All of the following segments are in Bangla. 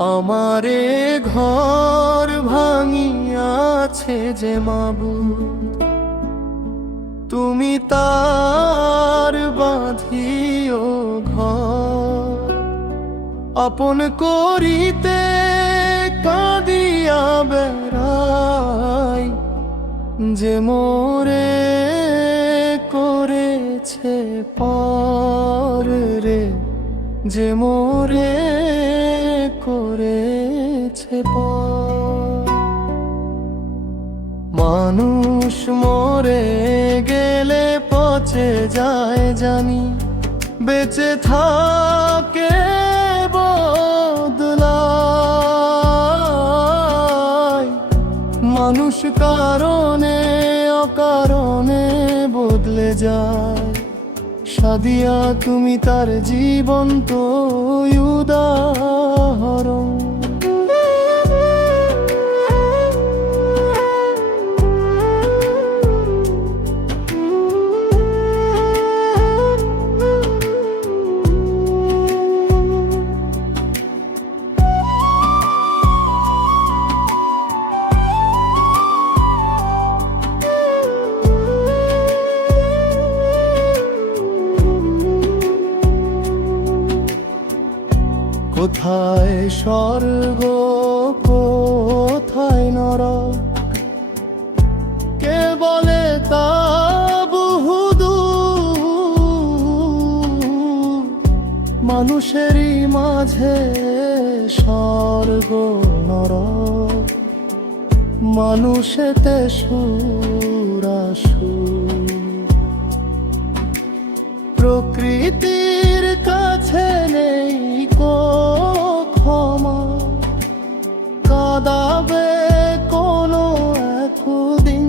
আমারে ঘর ভাঙিয়াছে যে মাবুদ, তুমি তার বাঁধিও ঘর। আপন করিতে কাঁদিয়া বেড়াই, যে মোরে করেছে পর রে, যে মোরে করেছে পর। মানুষ মরে গেলে পচে যায় জানি, বেঁচে থাকে বদলায়। মানুষ কারণে অকারণে বদলে যায়, সাদিয়া তুমি তার জীবন্ত উদাহরণ। কোথায় স্বর্গ কোথায় নরক, কে বলে তা বহুদূর। মানুষেরই মাঝে স্বর্গ নরক, মানুষেতে সুরাসুর। প্রকৃতির কাছে নেই ক্ষমা, কাঁদাবে কোনো একদিন।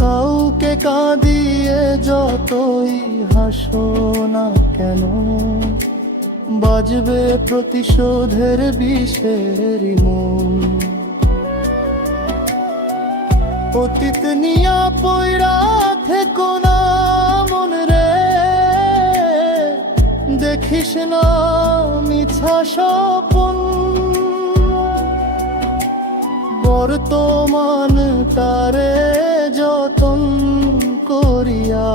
কাউকে কাঁদিয়ে যতই হাসো না কেন, বাজবে প্রতিশোধের বিষের মন। অতীত নিয়া পয়রা থেকো না মন রে, দেখিস না মিছা স্বপন। বর্তমান তারে যতন করিয়া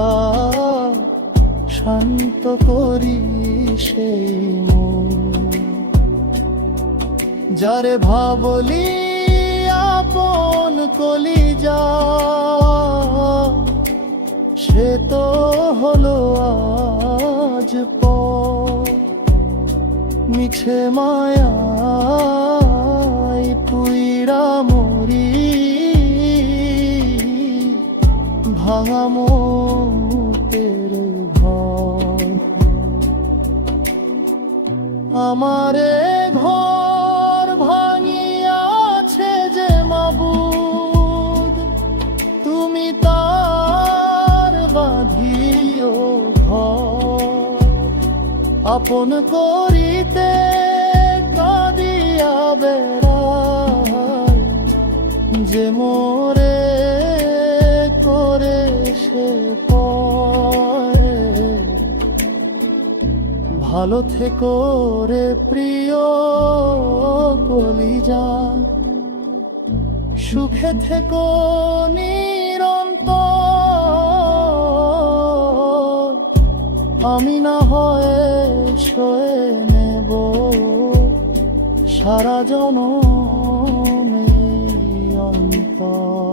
শান্ত করি সেই মন। যারে ভাবলি আপন কলিজা, সে তো হলো আজ পর। মিছে মায়ায় পুইরা মরি, ভাঙা মোটের ঘর। আমারে ঘর ভাঙিয়াছে যে মাবুদ, তুমি তার বাঁধিও ঘর। আপন করিতে কাঁদিয়া বেড়াই, যে মোরে করে সে পরে। ভালো থেকো রে প্রিয় কলিজা, সুখে থেকো নিরন্তর। আমি না হয় সয়ে নেব সারা জনমে অন্তর।